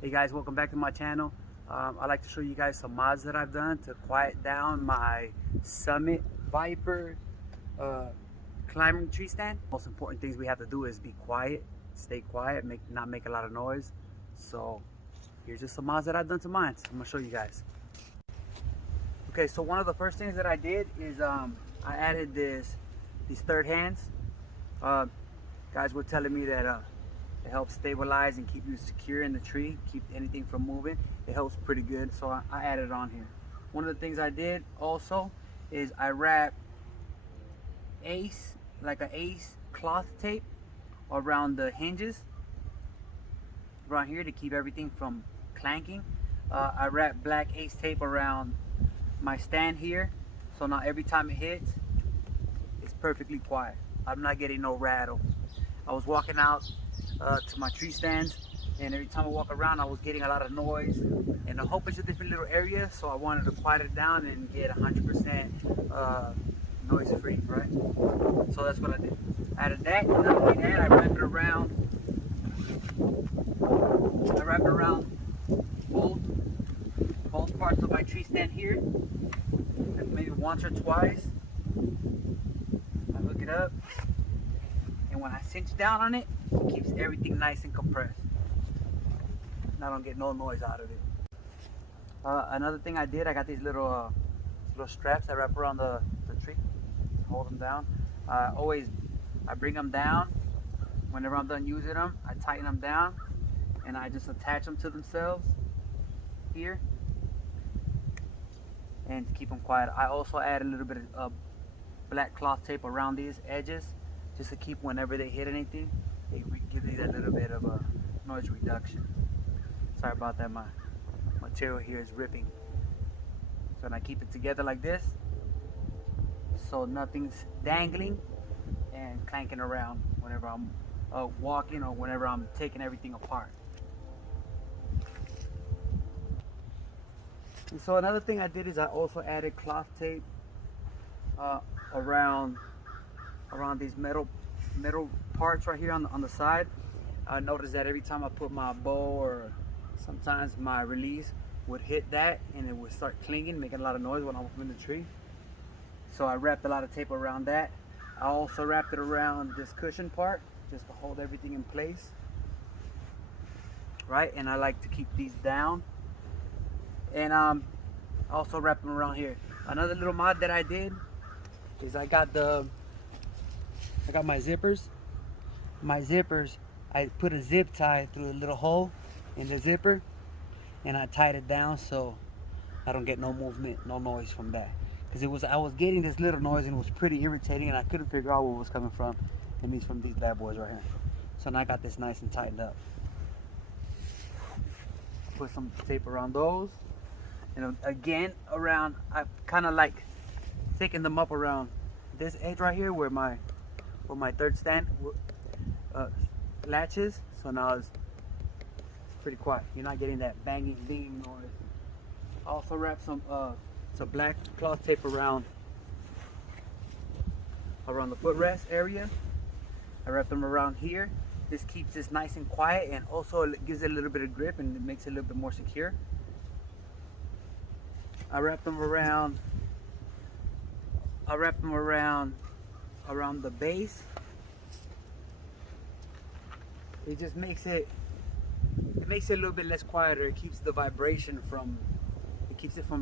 Hey guys, welcome back to my channel. I'd like to show you guys some mods that I've done to quiet down my Summit Viper climbing tree stand. Most important things we have to do is be quiet, stay quiet, not make a lot of noise. So here's just some mods that I've done to mine. I'm gonna show you guys. Okay, so one of the first things that I did is I added these third hands. Guys were telling me that it helps stabilize and keep you secure in the tree, keep anything from moving. It helps pretty good, so I added it on here. One of the things I did also is I wrapped like an ace cloth tape around the hinges around here to keep everything from clanking. I wrapped black ace tape around my stand here, so now every time it hits, it's perfectly quiet. I'm not getting no rattle. I was walking out to my tree stands, and every time I walk around I was getting a lot of noise in a whole bunch of different little areas, so I wanted to quiet it down and get 100% noise free, right? So that's what I did. I added that, and not only that, I wrapped it around both parts of my tree stand here, maybe once or twice. I hook it up, and when I cinch down on it, it keeps everything nice and compressed. And I don't get no noise out of it. Another thing I did, I got these little straps I wrap around the tree to hold them down. I bring them down. Whenever I'm done using them, I tighten them down, and I just attach them to themselves here, and to keep them quiet. I also add a little bit of black cloth tape around these edges, just to keep whenever they hit anything, it gives you that little bit of a noise reduction. Sorry about that, my material here is ripping. So when I keep it together like this, so nothing's dangling and clanking around whenever I'm walking or whenever I'm taking everything apart. And so another thing I did is I also added cloth tape around these metal parts right here on the side. I noticed that every time I put my bow, or sometimes my release would hit that, and it would start clinging, making a lot of noise when I'm up in the tree. So I wrapped a lot of tape around that. I also wrapped it around this cushion part just to hold everything in place, right? And I like to keep these down. And I also wrap them around here. Another little mod that I did is I got my zippers. I put a zip tie through a little hole in the zipper, and I tied it down so I don't get no movement, no noise from that. Because I was getting this little noise, and it was pretty irritating, and I couldn't figure out where it was coming from. It means from these bad boys right here. So now I got this nice and tightened up. Put some tape around those. And again, I kind of like thicken them up around this edge right here where my third stand latches. So now it's pretty quiet. You're not getting that banging, dinging noise. I also wrap some black cloth tape around the footrest area. I wrap them around here. This keeps this nice and quiet, and also it gives it a little bit of grip, and it makes it a little bit more secure. I wrap them around the base. It just makes it a little bit less quieter. It keeps the vibration from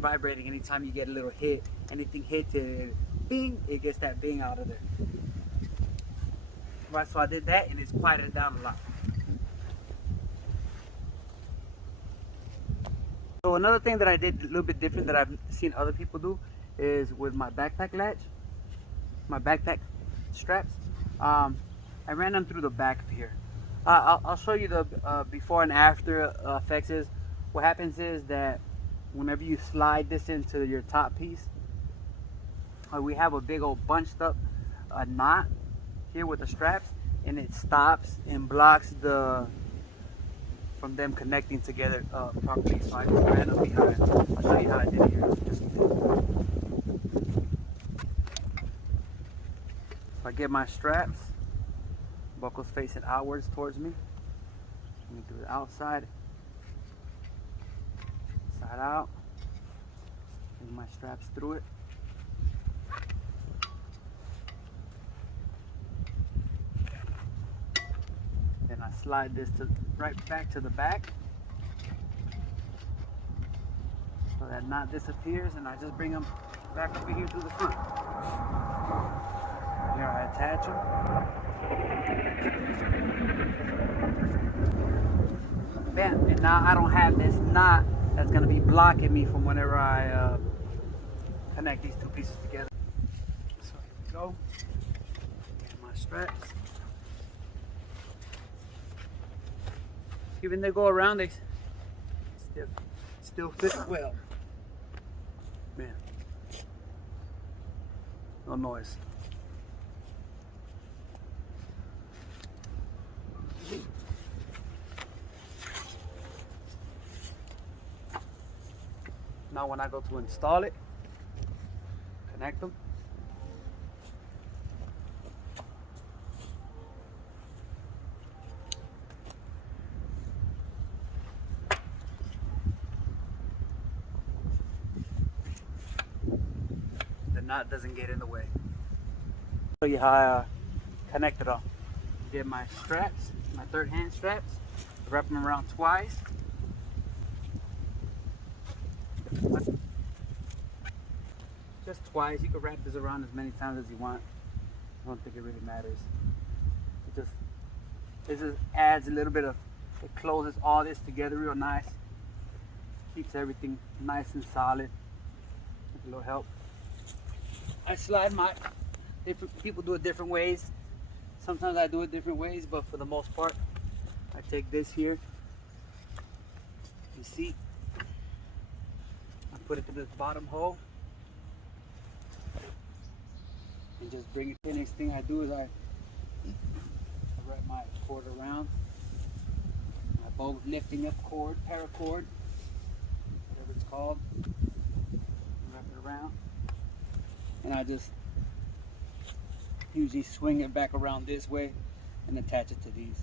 vibrating. Anytime you get a little hit, anything hits it, bing, it gets that bing out of there. Right, so I did that, and it's quieted down a lot. So another thing that I did a little bit different that I've seen other people do is with my backpack latch, my backpack straps. I ran them through the back of here. I'll show you the before and after effects. What happens is that whenever you slide this into your top piece, we have a big old bunched up knot here with the straps, and it stops and blocks from them connecting together properly. So I just ran them behind. I'll show you how I did it here. So I get my straps, buckles facing outwards towards me. Let me do the outside. Slide out. Bring my straps through it. Then I slide this right back to the back. So that knot disappears, and I just bring them back over here to the front. Here I attach them. Bam, and now I don't have this knot that's gonna be blocking me from whenever I connect these two pieces together. So here we go. Get my straps. Even they go around, they still fit well. Man, no noise. Now when I go to install it, connect them. The knot doesn't get in the way. Show you how I connect it all. Get my straps, my third hand straps, wrap them around twice. Just twice. You can wrap this around as many times as you want. I don't think it really matters. It just adds a little bit of, it closes all this together real nice. Keeps everything nice and solid. With a little help. I slide my, different people do it different ways. Sometimes I do it different ways, but for the most part, I take this here. You see? I put it to this bottom hole. And just bring it. The next thing I do is I wrap my cord around. My bow lifting up cord, paracord, whatever it's called. Wrap it around. And I just usually swing it back around this way and attach it to these.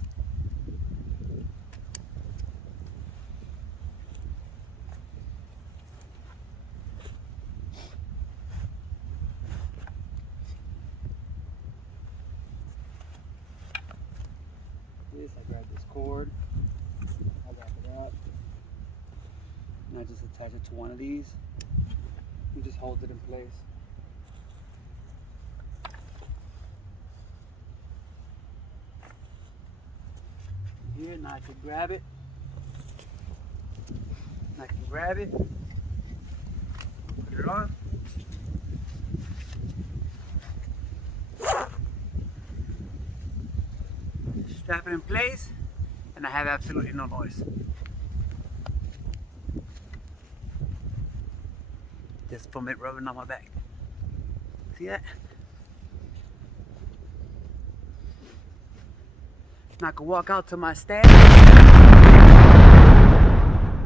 I grab this cord, I wrap it up, and I just attach it to one of these. It just holds it in place. Here, now I can grab it. I can grab it, put it on. Strap it in place, and I have absolutely no noise. Just from it rubbing on my back. See that? And I can walk out to my stand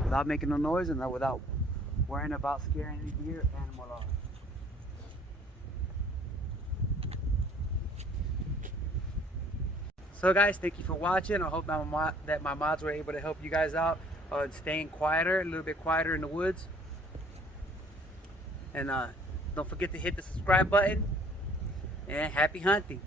without making no noise and without worrying about scaring any deer or animal off. So guys, thank you for watching. I hope that my mods were able to help you guys out on staying quieter, a little bit quieter in the woods. And don't forget to hit the subscribe button, and happy hunting.